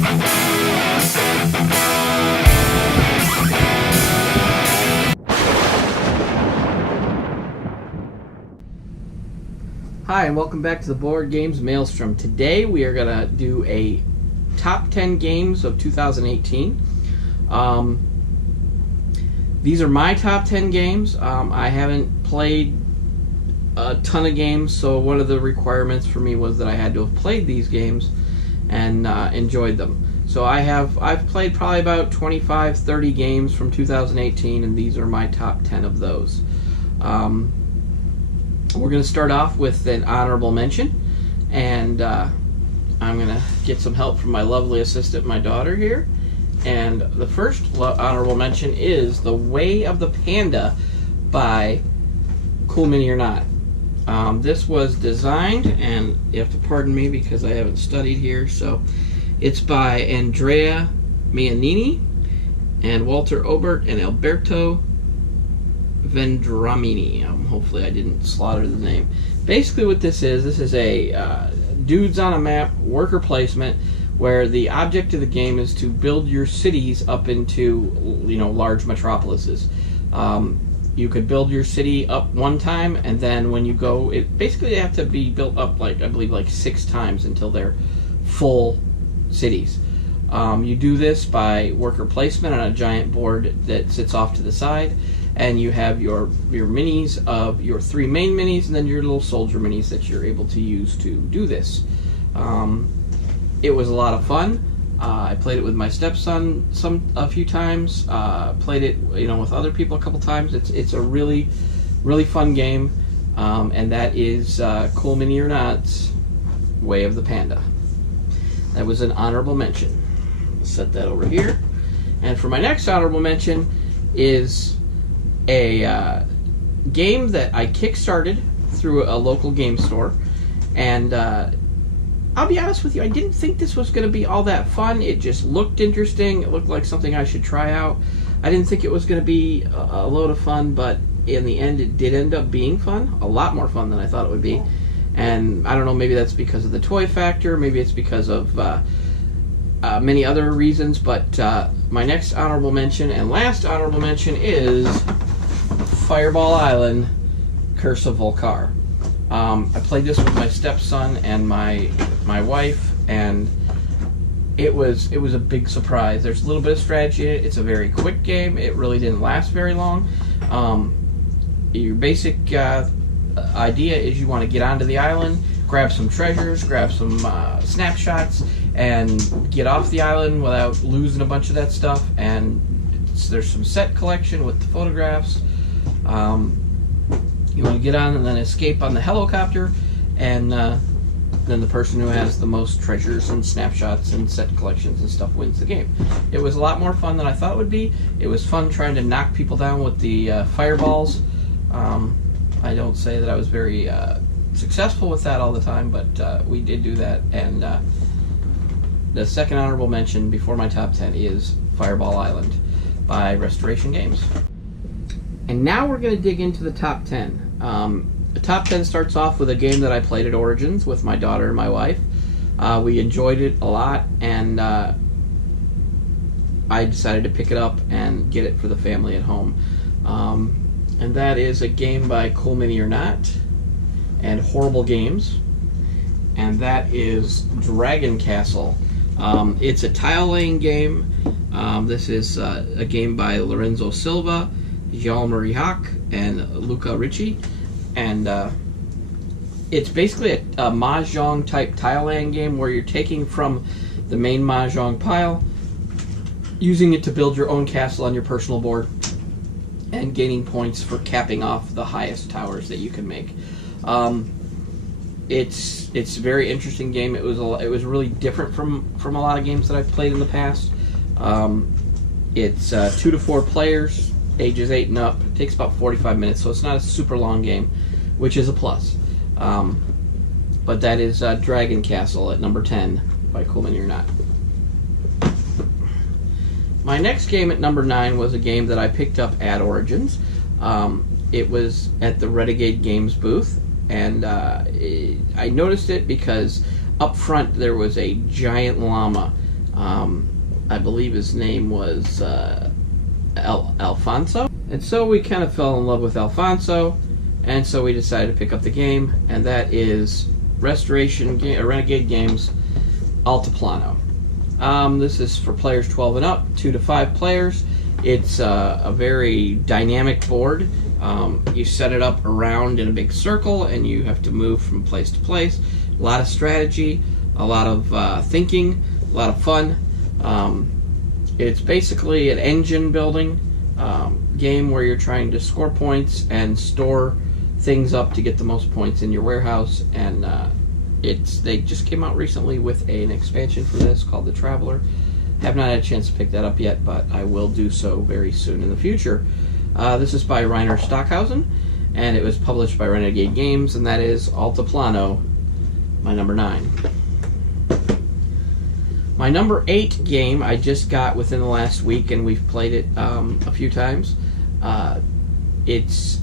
Hi, and welcome back to the Board Games Maelstrom. Today we are going to do a top 10 games of 2018. These are my top 10 games. I haven't played a ton of games, so one of the requirements for me was that I had to have played these games and enjoyed them. So I've played probably about 25-30 games from 2018, and these are my top 10 of those. We're going to start off with an honorable mention, and I'm going to get some help from my lovely assistant, my daughter here. And the first honorable mention is The Way of the Panda by Cool Mini or Not. This was designed, and you have to pardon me because I haven't studied here, so it's by Andrea Mianini and Walter Obert and Alberto Vendramini. Hopefully I didn't slaughter the name. Basically what this is a dudes on a map worker placement where the object of the game is to build your cities up into, large metropolises. You could build your city up one time, and then when you go, they have to be built up I believe 6 times until they're full cities. You do this by worker placement on a giant board that sits off to the side, and you have your minis of your 3 main minis, and then your little soldier minis that you're able to use to do this. It was a lot of fun. I played it with my stepson a few times. Played it with other people a couple times. It's a really, really fun game, and that is Cool Mini or Not's Way of the Panda. That was an honorable mention. Set that over here. And for my next honorable mention is a game that I kickstarted through a local game store, and I'll be honest with you, I didn't think this was going to be all that fun. It just looked interesting. It looked like something I should try out. I didn't think it was going to be a load of fun, but in the end it did end up being fun. A lot more fun than I thought it would be. And I don't know, maybe that's because of the toy factor, maybe it's because of many other reasons, but my next honorable mention and last honorable mention is Fireball Island, Curse of Volcar. I played this with my stepson and my wife, and it was a big surprise. There's a little bit of strategy in it. It's a very quick game. It really didn't last very long. Your basic idea is you want to get onto the island, grab some treasures, grab some snapshots, and get off the island without losing a bunch of that stuff. And there's some set collection with the photographs. You want to get on and then escape on the helicopter, and then the person who has the most treasures and snapshots and set collections and stuff wins the game. It was a lot more fun than I thought it would be. It was fun trying to knock people down with the fireballs. I don't say that I was very successful with that all the time, but we did do that. And the second honorable mention before my top 10 is Fireball Island by Restoration Games. And now we're going to dig into the top 10. The top 10 starts off with a game that I played at Origins with my daughter and my wife. We enjoyed it a lot, and I decided to pick it up and get it for the family at home. And that is a game by Cool Mini or Not and Horrible Games, and that is Dragon Castle. It's a tile-laying game. This is a game by Lorenzo Silva, Jean-Marie Hack, and Luca Ricci, and it's basically a mahjong type tile-laying game where you're taking from the main mahjong pile, using it to build your own castle on your personal board, and gaining points for capping off the highest towers that you can make. It's a very interesting game. It was really different from a lot of games that I've played in the past. It's 2 to 4 players, ages 8 and up. It takes about 45 minutes, so it's not a super long game, which is a plus. But that is Dragon Castle at number 10 by Cool Mini or Not. My next game at number 9 was a game that I picked up at Origins. It was at the Renegade Games booth, and I noticed it because up front there was a giant llama I believe his name was Alfonso. And so we kind of fell in love with Alfonso, and so we decided to pick up the game, and that is Renegade Games Altiplano. This is for players 12 and up, 2 to 5 players. It's a very dynamic board. You set it up around in a big circle, and you have to move from place to place. A lot of strategy, a lot of thinking, a lot of fun. It's basically an engine building game where you're trying to score points and store things up to get the most points in your warehouse. And they just came out recently with an expansion for this called The Traveler. Have not had a chance to pick that up yet, but I will do so very soon in the future. This is by Rainer Stockhausen, and it was published by Renegade Games, and that is Altiplano, my number 9. My number 8 game I just got within the last week, and we've played it a few times. It's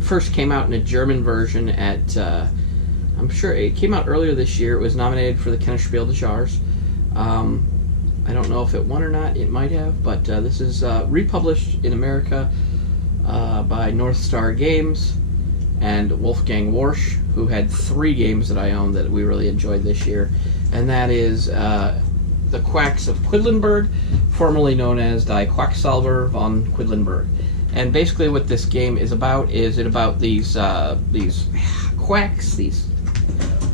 first came out in a German version at, I'm sure it came out earlier this year. It was nominated for the Kennerspiel des Jahres. I don't know if it won or not. It might have, but this is republished in America by North Star Games and Wolfgang Warsch, who had 3 games that I own that we really enjoyed this year, and that is the Quacks of Quedlinburg, formerly known as Die Quacksalber von Quedlinburg. And basically what this game is about these quacks, these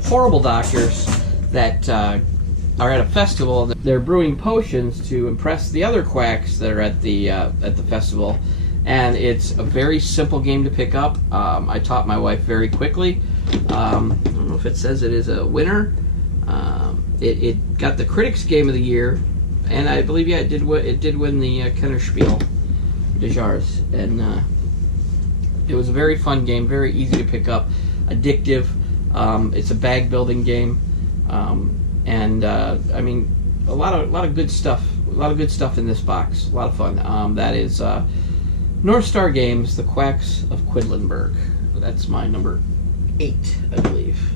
horrible doctors that are at a festival. They're brewing potions to impress the other quacks that are at the festival, and it's a very simple game to pick up. I taught my wife very quickly. I don't know if it says it is a winner. It got the Critics Game of the Year, and I believe it did win the Kennerspiel des Jahres, and it was a very fun game, very easy to pick up, addictive. It's a bag building game. And I mean, a lot of good stuff. A lot of good stuff in this box. A lot of fun. That is North Star Games, The Quacks of Quedlinburg. That's my number 8, I believe.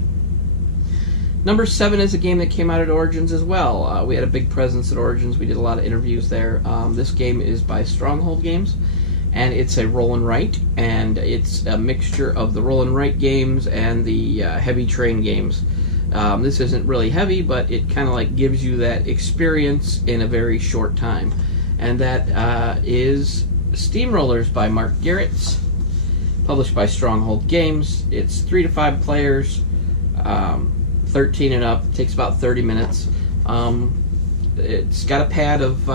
Number 7 is a game that came out at Origins as well. We had a big presence at Origins. We did a lot of interviews there. This game is by Stronghold Games, and it's a roll and write, and it's a mixture of the roll and write games and the heavy train games. This isn't really heavy, but it kind of like gives you that experience in a very short time. And that is Steamrollers by Mark Garretts, published by Stronghold Games. It's 3 to 5 players, 13 and up. It takes about 30 minutes. It's got a pad of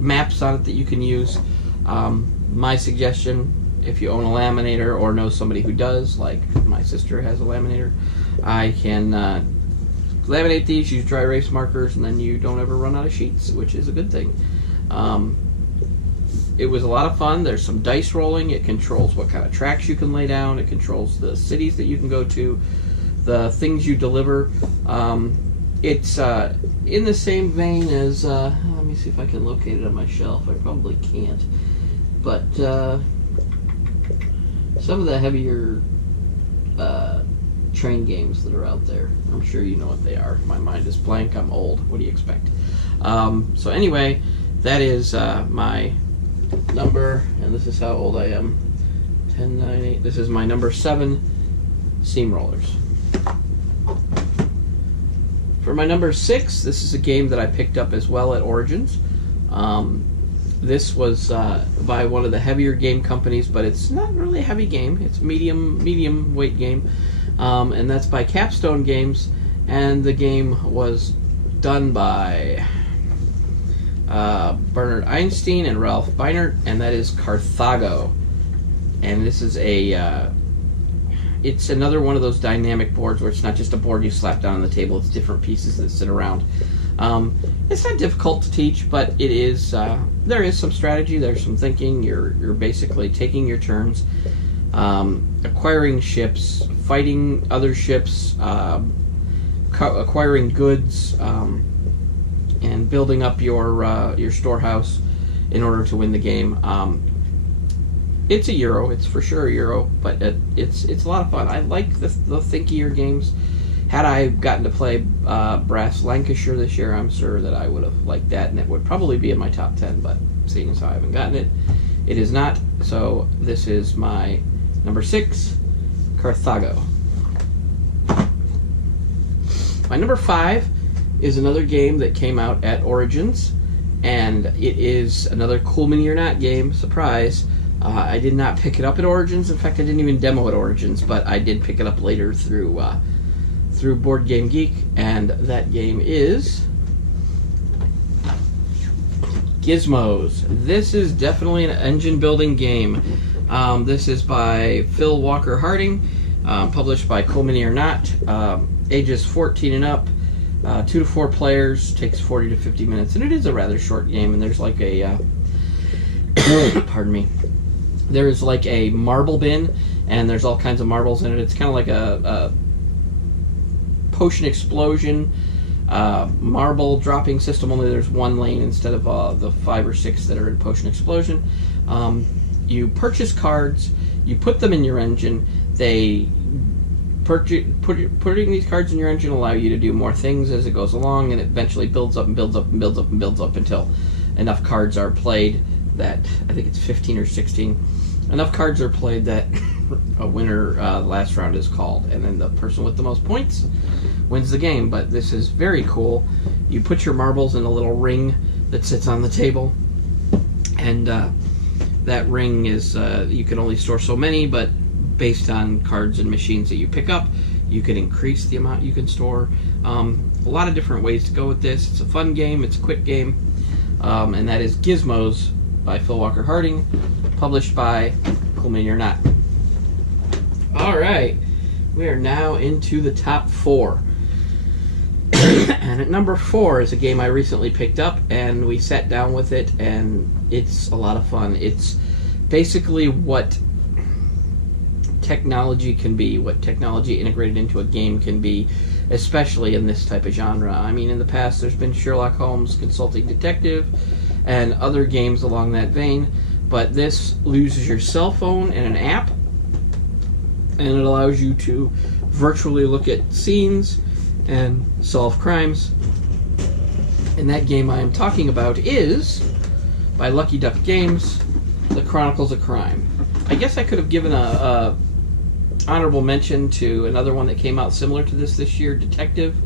maps on it that you can use. My suggestion, if you own a laminator or know somebody who does, like my sister has a laminator, I can laminate these, use dry erase markers, and then you don't ever run out of sheets, which is a good thing. It was a lot of fun. There's some dice rolling. It controls what kind of tracks you can lay down. It controls the cities that you can go to, the things you deliver. It's in the same vein as, let me see if I can locate it on my shelf. I probably can't. But some of the heavier train games that are out there, I'm sure you know what they are. My mind is blank. I'm old. What do you expect? So anyway, that is my number, and this is how old I am. 10, 9, 8. This is my number 7, Steamrollers. For my number 6, this is a game that I picked up as well at Origins. This was by one of the heavier game companies, but it's not really a heavy game. It's a medium weight game, and that's by Capstone Games. And the game was done by Bernard Einstein and Ralph Beinert, and that is Carthago. And this is it's another one of those dynamic boards where it's not just a board you slap down on the table. It's different pieces that sit around. It's not difficult to teach, but it is. There is some strategy. There's some thinking. You're basically taking your turns, acquiring ships, fighting other ships, acquiring goods, and building up your storehouse in order to win the game. It's a Euro. It's for sure a Euro, but it's a lot of fun. I like the thinkier games. Had I gotten to play Brass Lancashire this year, I'm sure that I would have liked that, and it would probably be in my top 10, but seeing as how I haven't gotten it, it is not. So this is my number 6, Carthago. My number 5 is another game that came out at Origins, and it is another Cool Mini or Not game. Surprise. I did not pick it up at Origins. In fact, I didn't even demo at Origins, but I did pick it up later through Board Game Geek, and that game is Gizmos. This is definitely an engine-building game. This is by Phil Walker Harding, published by Cool Mini or Not. Ages 14 and up, 2 to 4 players, takes 40 to 50 minutes, and it is a rather short game, and there's like a pardon me. There's like a marble bin, and there's all kinds of marbles in it. It's kind of like a potion explosion marble dropping system, only there's one lane instead of the 5 or 6 that are in potion explosion. You purchase cards, you put them in your engine. Putting these cards in your engine allow you to do more things as it goes along, and it eventually builds up and builds up and builds up and builds up until enough cards are played that, I think it's 15 or 16, enough cards are played that a winner last round is called, and then the person with the most points wins the game. But this is very cool. You put your marbles in a little ring that sits on the table, and that ring is, you can only store so many, but based on cards and machines that you pick up, you can increase the amount you can store. A lot of different ways to go with this. It's a fun game, it's a quick game, and that is Gizmos by Phil Walker Harding, published by Cool Mini or Not. Alright, we are now into the top 4. And at number 4 is a game I recently picked up, and we sat down with it, and it's a lot of fun. It's basically what technology can be, what technology integrated into a game can be, especially in this type of genre. I mean, in the past there's been Sherlock Holmes Consulting Detective and other games along that vein, but this uses your cell phone and an app, and it allows you to virtually look at scenes and solve crimes. And that game I am talking about is, by Lucky Duck Games, the Chronicles of Crime. I guess I could have given a honorable mention to another one that came out similar to this year, Detective,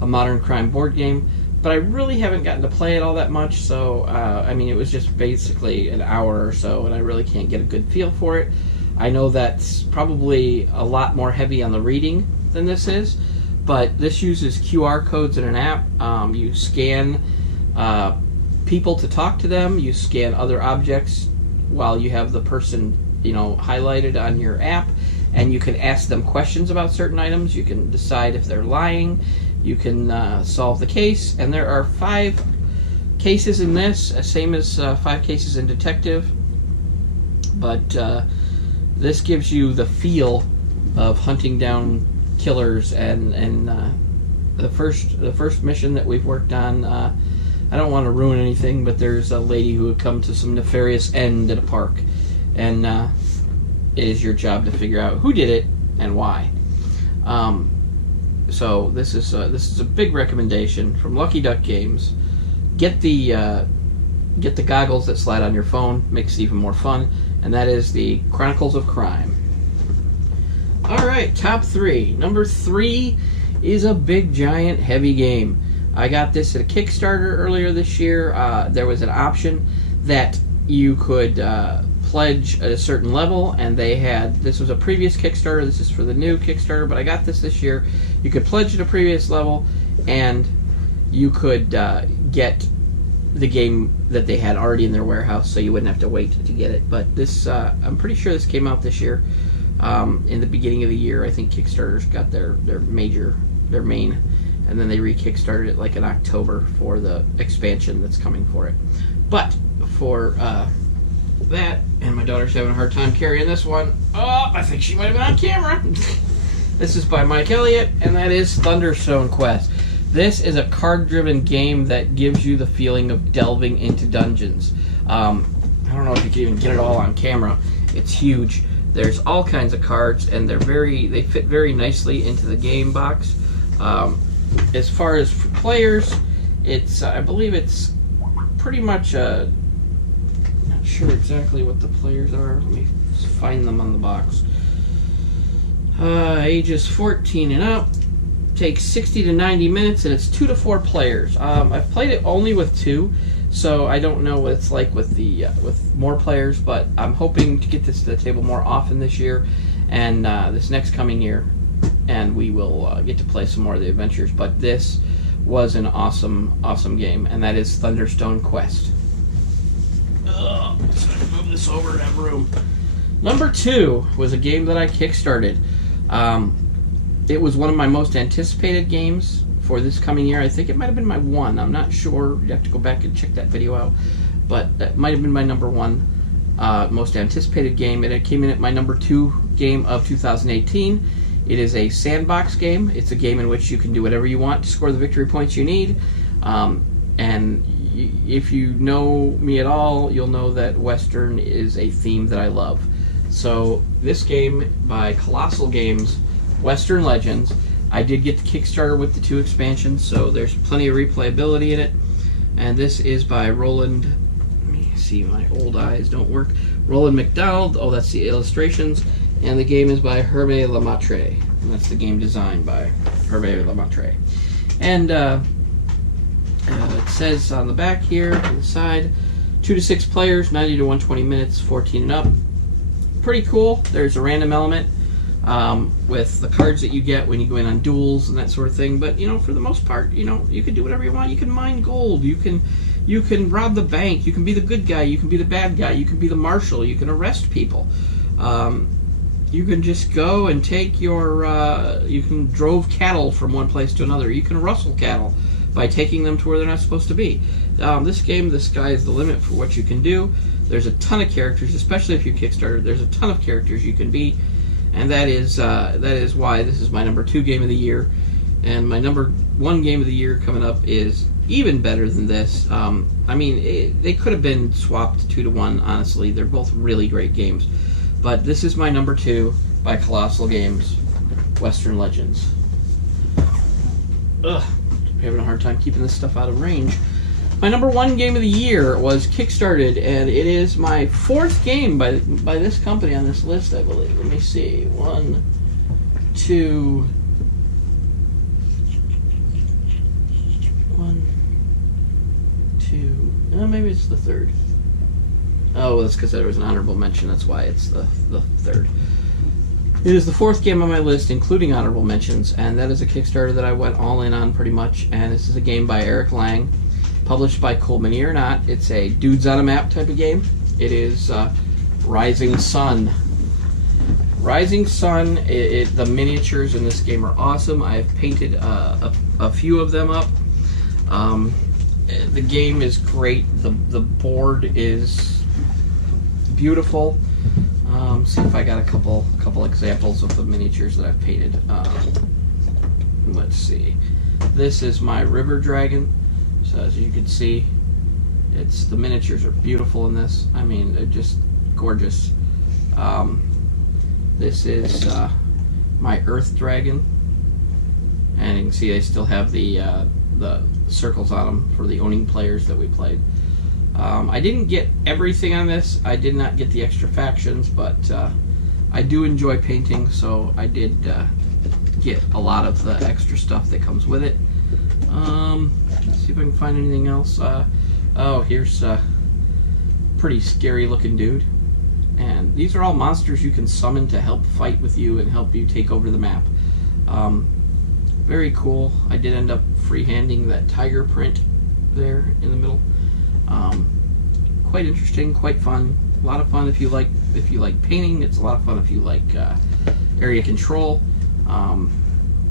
a modern crime board game, but I really haven't gotten to play it all that much, so I mean, it was just basically an hour or so, and I really can't get a good feel for it. I know that's probably a lot more heavy on the reading than this is, but this uses QR codes in an app. You scan people to talk to them, you scan other objects while you have the person, highlighted on your app, and you can ask them questions about certain items. You can decide if they're lying. You can solve the case, and there are 5 cases in this, same as 5 cases in Detective, but this gives you the feel of hunting down killers, and the first mission that we've worked on, I don't want to ruin anything, but there's a lady who had come to some nefarious end at a park, and it is your job to figure out who did it and why. So this is a big recommendation from Lucky Duck Games. Get the goggles that slide on your phone, makes it even more fun, and that is the Chronicles of Crime. Alright, top 3. Number 3 is a big, giant, heavy game. I got this at a Kickstarter earlier this year. There was an option that you could pledge at a certain level, and this was a previous Kickstarter, this is for the new Kickstarter, but I got this year. You could pledge at a previous level, and you could get the game that they had already in their warehouse, so you wouldn't have to wait to get it. But this, I'm pretty sure this came out this year. In the beginning of the year, I think Kickstarter's got their main, and then they re-kickstarted it like in October for the expansion that's coming for it. But for that, and my daughter's having a hard time carrying this one. Oh, I think she might have been on camera. This is by Mike Elliott, and that is Thunderstone Quest. This is a card-driven game that gives you the feeling of delving into dungeons. I don't know if you can even get it all on camera. It's huge. There's all kinds of cards, and they fit very nicely into the game box. As far as for players, it's I believe it's pretty much not sure exactly what the players are. Let me find them on the box. Ages 14 and up. Takes 60 to 90 minutes, and it's 2 to 4 players. I've played it only with 2, so I don't know what it's like with the with more players. But I'm hoping to get this to the table more often this year, and this next coming year, and we will get to play some more of the adventures. But this was an awesome game, and that is Thunderstone Quest. So move this over to have room. Number 2 was a game that I kickstarted. It was one of my most anticipated games for this coming year. I think it might have been my 1. I'm not sure. You have to go back and check that video out. But that might have been my number 1 most anticipated game. And it came in at my number 2 game of 2018. It is a sandbox game. It's a game in which you can do whatever you want to score the victory points you need. And if you know me at all, you'll know that Western is a theme that I love. So this game by Colossal Games, Western Legends, I did get the Kickstarter with the 2 expansions, so there's plenty of replayability in it. And this is by Roland, let me see, my old eyes don't work, Roland McDonald. Oh, that's the illustrations. And the game is by Hervé Lemaitre, and that's the game design by Hervé Lemaitre. And it says on the back here, on the side, 2 to 6 players, 90 to 120 minutes, 14 and up. Pretty cool. There's a random element with the cards that you get when you go in on duels and that sort of thing. But, you know, for the most part, you know, you can do whatever you want. You can mine gold. You can rob the bank. You can be the good guy. You can be the bad guy. You can be the marshal. You can arrest people. You can just go and take your, you can drove cattle from one place to another. You can rustle cattle by taking them to where they're not supposed to be. This game, the sky is the limit for what you can do. There's a ton of characters, especially if you Kickstarter. There's a ton of characters you can be, and that is why this is my number 2 game of the year. And my number 1 game of the year coming up is even better than this. I mean, they could have been swapped 2 to 1, honestly. They're both really great games. But this is my number 2 by Colossal Games, Western Legends. Ugh, I'm having a hard time keeping this stuff out of range. My number 1 game of the year was Kickstarted, and it is my 4th game by this company on this list, I believe. Let me see. 1, 2... 1, 2... maybe it's the 3rd. Oh, well, that's because there was an honorable mention. That's why it's the 3rd. It is the 4th game on my list, including honorable mentions, and that is a Kickstarter that I went all in on pretty much. And this is a game by Eric Lang, published by Coleman or Not. It's a dudes on a map type of game. It is Rising Sun. Rising Sun. The miniatures in this game are awesome. I've painted a few of them up. The game is great. The board is beautiful. See if I got a couple examples of the miniatures that I've painted. Let's see. This is my river dragon. So as you can see, the miniatures are beautiful in this. I mean, they're just gorgeous. This is my earth dragon, and you can see they still have the circles on them for the owning players that we played. I didn't get everything on this. I did not get the extra factions, but I do enjoy painting, so I did get a lot of the extra stuff that comes with it. Let's see if I can find anything else. Oh, here's a pretty scary looking dude. And these are all monsters you can summon to help fight with you and help you take over the map. Very cool. I did end up freehanding that tiger print there in the middle. Quite interesting, quite fun. A lot of fun if you like painting. It's a lot of fun if you like area control.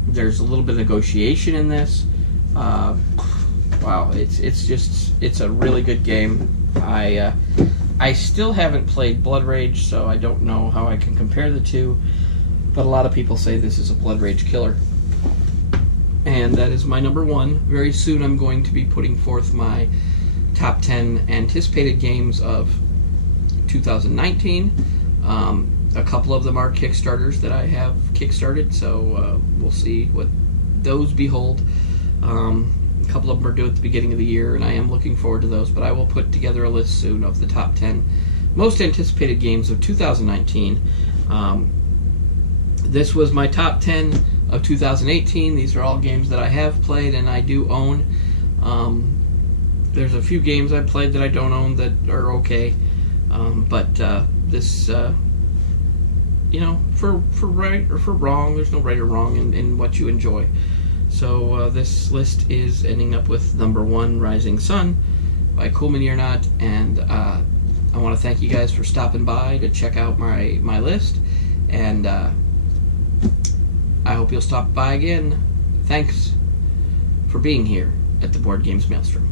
There's a little bit of negotiation in this. Wow, it's a really good game. I still haven't played Blood Rage, so I don't know how I can compare the two. But a lot of people say this is a Blood Rage killer. And that is my number 1. Very soon I'm going to be putting forth my top 10 anticipated games of 2019. A couple of them are Kickstarters that I have kickstarted, so we'll see what those behold. A couple of them are due at the beginning of the year, and I am looking forward to those, but I will put together a list soon of the top 10 most anticipated games of 2019. This was my top 10 of 2018. These are all games that I have played and I do own. There's a few games I played that I don't own that are okay, but this, for right or for wrong, there's no right or wrong in what you enjoy. So this list is ending up with number 1, Rising Sun by Coolman You're Not, and I want to thank you guys for stopping by to check out my list, and I hope you'll stop by again. Thanks for being here at the Board Games Maelstrom.